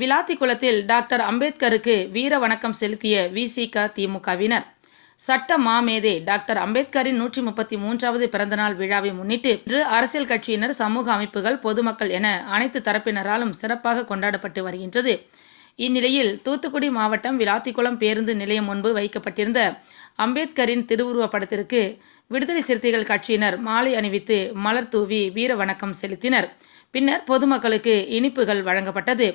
விளாத்தி குளத்தில் டாக்டர் அம்பேத்கருக்கு வீர வணக்கம் செலுத்திய விசிக திமுகவினர். சட்ட மாமேதை டாக்டர் அம்பேத்கரின் நூற்றி முப்பத்தி மூன்றாவது பிறந்தநாள் விழாவை முன்னிட்டு இன்று அரசியல் கட்சியினர் சமூக அமைப்புகள் பொதுமக்கள் என அனைத்து தரப்பினராலும் சிறப்பாக கொண்டாடப்பட்டு வருகின்றது. இந்நிலையில் தூத்துக்குடி மாவட்டம் விளாத்திக்குளம் பேருந்து நிலையம் முன்பு வைக்கப்பட்டிருந்த அம்பேத்கரின் திருவுருவ படத்திற்கு விடுதலை சிறுத்தைகள் கட்சியினர் மாலை அணிவித்து மலர் தூவி வீர வணக்கம் செலுத்தினர். பின்னர் பொதுமக்களுக்கு இனிப்புகள் வழங்கப்பட்டது.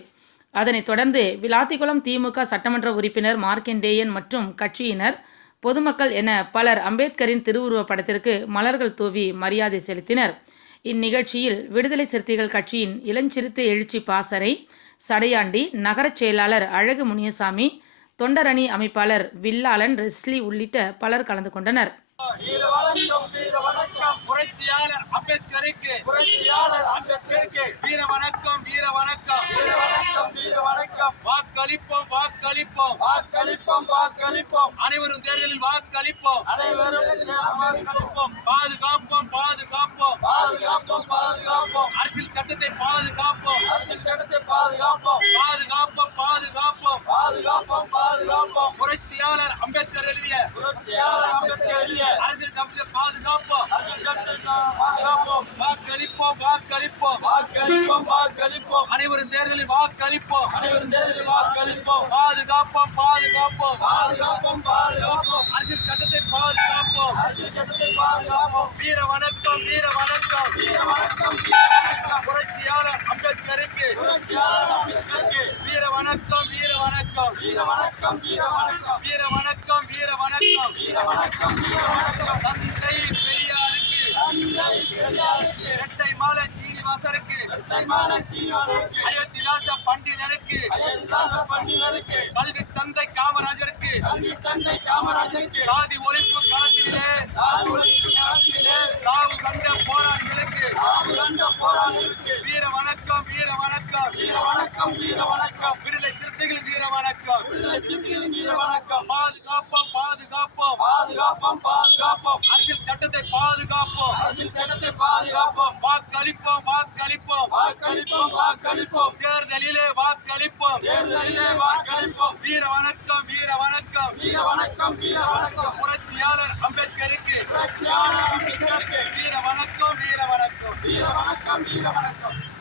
அதனைத் தொடர்ந்து விளாத்திக்குளம் திமுக சட்டமன்ற உறுப்பினர் மார்க்கெண்டேயன் மற்றும் கட்சியினர் பொதுமக்கள் என பலர் அம்பேத்கரின் திருவுருவப் படத்திற்கு மலர்கள் தூவி மரியாதை செலுத்தினர். இந்நிகழ்ச்சியில் விடுதலை சிறுத்தைகள் கட்சியின் இளஞ்சிறுத்தை எழுச்சி பாசறை சடையாண்டி நகரச் செயலாளர் அழகு முனியசாமி தொண்டரணி அமைப்பாளர் வில்லாளன் ரெஸ்லி உள்ளிட்ட பலர் கலந்து கொண்டனர் வீர வணக்கம் வீர வணக்கம் புரட்சியாளர் அம்பேத்கருக்கு புரட்சியாளர் அம்பேத்கருக்கு வீர வணக்கம் வீர வணக்கம் வீர வணக்கம் வீர வணக்கம் வாக்களிப்போம் வாக்களிப்போம் வாக்களிப்போம். வாக்களிப்போம் அனைவரும் தேர்தலில் வாக்களிப்போம். அனைவரும் பாதுகாப்போம் பாதுகாப்போம். பாதுகாப்போம் பாதுகாப்போம். அரசியல் சட்டத்தை பாதுகாப்போம். அரசியல் சட்டத்தை பாதுகாப்போம். பாதுகாப்போம் பாதுகாப்போம். பாதுகாப்போம் பாதுகாப்போம். புரட்சியாளர் அம்பேத்கர் எழுதிய புரட்சியாளர் அம்பேத்கர் எழுதிய அரசியல் சட்டத்தை பாதுகாப்போம் அரசியல் சட்டத்தை பாதுகாப்போம் வாக்களிப்போம் வாக்களிப்போம் வாக்களிப்போம். வாக்களிப்போம் அனைவரும் தேர்தலில் வாக்களிப்போம். அனைவரும் தேர்தலில் வாக்களிப்போம். பாதுகாப்போம் பாதுகாப்போம். பாதுகாப்போம் பாதுகாப்போம். அரசியல் சட்டத்தை பாதுகாப்போம். அரசியல் சட்டத்தை பாதுகாப்போம். வீர வணக்கம் வீர வணக்கம். வீர வணக்கம் புரட்சியாளர் அம்பேத்கருக்கு. வீர வணக்கம் வீர வணக்கம். வீர வணக்கம் வீர வணக்கம். வீர வணக்கம் வீர வணக்கம். வீர வணக்கம் வீர வணக்கம். அயோத்திதாச பண்டிதருக்கு பண்டிதருக்கு கல்வி தந்தை காமராஜருக்கு கல்வி தந்தை காமராஜருக்கு சாதி ஒழிப்பு களத்திலே சாவு கண்ட போராளிகளுக்கு சாதி கண்ட போராளிகளுக்கு வீர வணக்கம் வீர வணக்கம். வீர வணக்கம் வீர வணக்கம். விடுதலை சிறுத்தைகளின் வீர வணக்கம். விடுதலை சிறுத்தைகளின் பாதுகாப்போம் அரசியல் சட்டத்தை பாதுகாப்போம். வாக்களிப்போம் வாக்களிப்போம். வாக்களிப்போம் வாக்களிப்போம். தேர்தலிலே வாக்களிப்போம். தேர்தலிலே வாக்களிப்போம். வீர வணக்கம் வீர வணக்கம். வீர வணக்கம் வீர வணக்கம். புரட்சியாளர் அம்பேத்கருக்கு. புரட்சியாளர் அம்பேத்கருக்கு. வீர வணக்கம் வீர வணக்கம். வீர வணக்கம் வீர வணக்கம்.